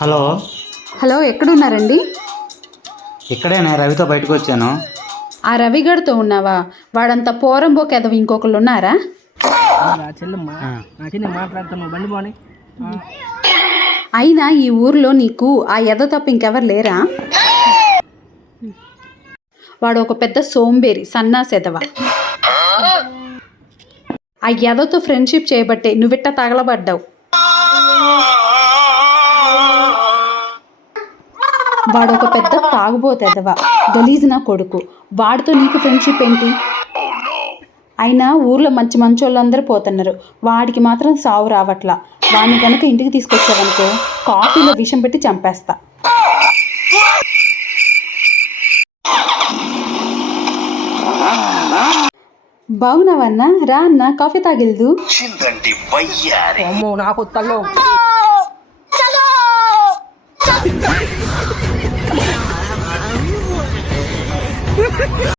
Hello. Hello, ఎక్కడున్నారండి? ఇక్కడేనే రవితో బయటకు వచ్చాను. ఆ రవిగడితో ఉన్నావా? వాడంత పోరంబోకి ఎదవ ఇంకొకళ్ళు ఉన్నారా? చెల్లెమ్మ నాకే మాట్లాడుతున్నావు బండి పోని. అయినా ఈ ఊర్లో నీకు ఆ ఎద తప్ప ఇంకెవరు లేరా? వాడు ఒక పెద్ద సోంబేరి సన్నాసి ఎదవ. ఆ ఎదతో ఫ్రెండ్షిప్ చేయబట్టే నువ్విట్ట తగలబడ్డావు. వాడు ఒక పెద్ద తాగుబోతు ఎదవ, గలీజ్ నా కొడుకు. వాడితో నీకు ఫ్రెండ్షిప్ ఏంటి? అయినా ఊర్లో మంచి మంచోళ్ళందరూ పోతున్నారు, వాడికి మాత్రం సావు రావట్లా. వాడిని కనుక ఇంటికి తీసుకొచ్చావనుకో కాఫీలో విషం పెట్టి చంపేస్తా. బాగున్నావన్నా? రా అన్న, కాఫీ తాగిల్దు. అమ్మో నాకు తల్లో